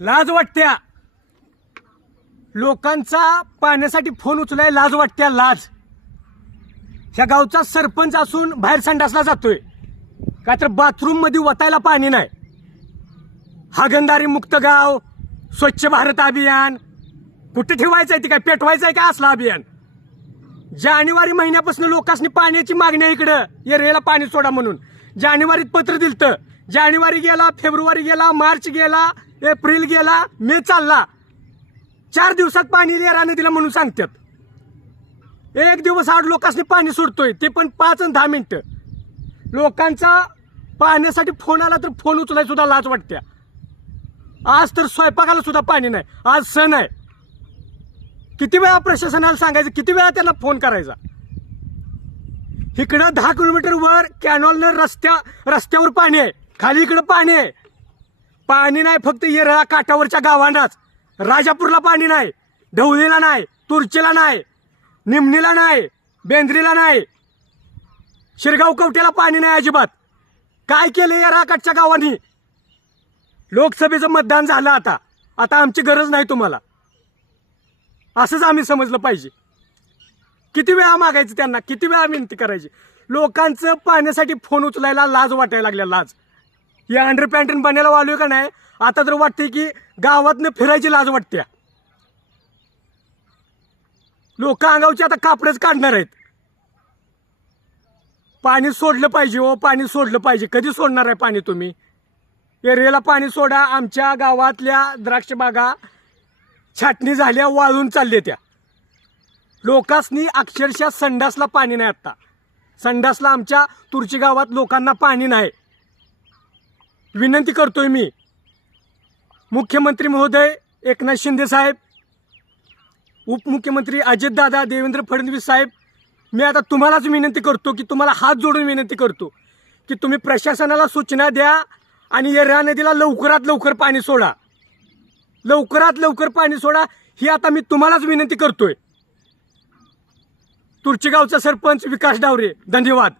लाज वाटत्या. लोकांचा पाण्यासाठी फोन उचलाय लाज वाटत्या लाज. ह्या गावचा सरपंच असून बाहेर संडासला जातोय. का तर बाथरूममध्ये वतायला पाणी नाही. हागंदारी मुक्त गाव स्वच्छ भारत अभियान. कुठे ठेवायचं आहे ते काय पेटवायचं आहे का असलं अभियान? जानेवारी महिन्यापासून लोकांनी पाण्याची मागणी आहे इकडं. येरेला पाणी सोडा म्हणून. जानेवारीत पत्र दिलतं. जानेवारी गेला फेब्रुवारी गेला मार्च गेला एप्रिल गेला मे चालला. चार दिवसात पाणी येरा नदीला म्हणून सांगतात. एक दिवस आठ लोकांनी पाणी सोडतोय ते पण पाच आणि दहा मिनिटं. लोकांचा पाण्यासाठी फोन आला तर फोन उचलाय सुद्धा लाज वाटत्या आज तर स्वयंपाकाला सुद्धा पाणी नाही आज सण आहे. किती वेळा प्रशासनाला सांगायचं किती वेळा त्यांना फोन करायचा? इकडं दहा किलोमीटर वर कॅनॉलनं रस्त्या रस्त्यावर पाणी आहे खाली इकडं पाणी आहे. पाणी नाही फक्त येरळा काठावरच्या गावांनाच राजापूरला पाणी नाही ढवळीला नाही तुरचीला नाही निमणीला नाही बेंद्रीला नाही. शिरगाव कवटेला पाणी नाही अजिबात. काय केलं या राकाटच्या गावांनी? लोकसभेचं मतदान झालं आता. आता आमची गरज नाही तुम्हाला. असंच आम्ही समजलं पाहिजे. किती वेळा मागायचं त्यांना? किती वेळा विनंती करायची? लोकांचं पाण्यासाठी फोन उचलायला लाज वाटायला लागल्या लाज. या अंडर पॅन्टन बनायला वालोय का नाही? आता तर वाटते की गावातनं फिरायची लाज वाटते. लोक अंगावची आता कापडच काढणार आहेत. पाणी सोडलं पाहिजे हो पाणी सोडलं पाहिजे. कधी सोडणार आहे पाणी तुम्ही? एरियाला पाणी सोडा आमच्या गावातल्या द्राक्ष बागा छाटणी झाल्या वाळून चालल्या त्या. लोकांनी अक्षरशः संडासला पाणी नाही आत्ता. संडासला आमच्या तुरची गावात लोकांना पाणी नाही. विनंती करतोय मी. मुख्यमंत्री महोदय एकनाथ शिंदे साहेब उपमुख्यमंत्री अजितदादा देवेंद्र फडणवीस साहेब मी आता तुम्हालाच विनंती करतो की तुम्हाला हात जोडून विनंती करतो की तुम्ही प्रशासनाला सूचना द्या आणि येरा नदीला लवकरात लवकर पाणी सोडा. लवकरात लवकर पाणी सोडा ही आता मी तुम्हालाच विनंती करतोय. तुरचेगावचा सरपंच विकास डावरे धन्यवाद.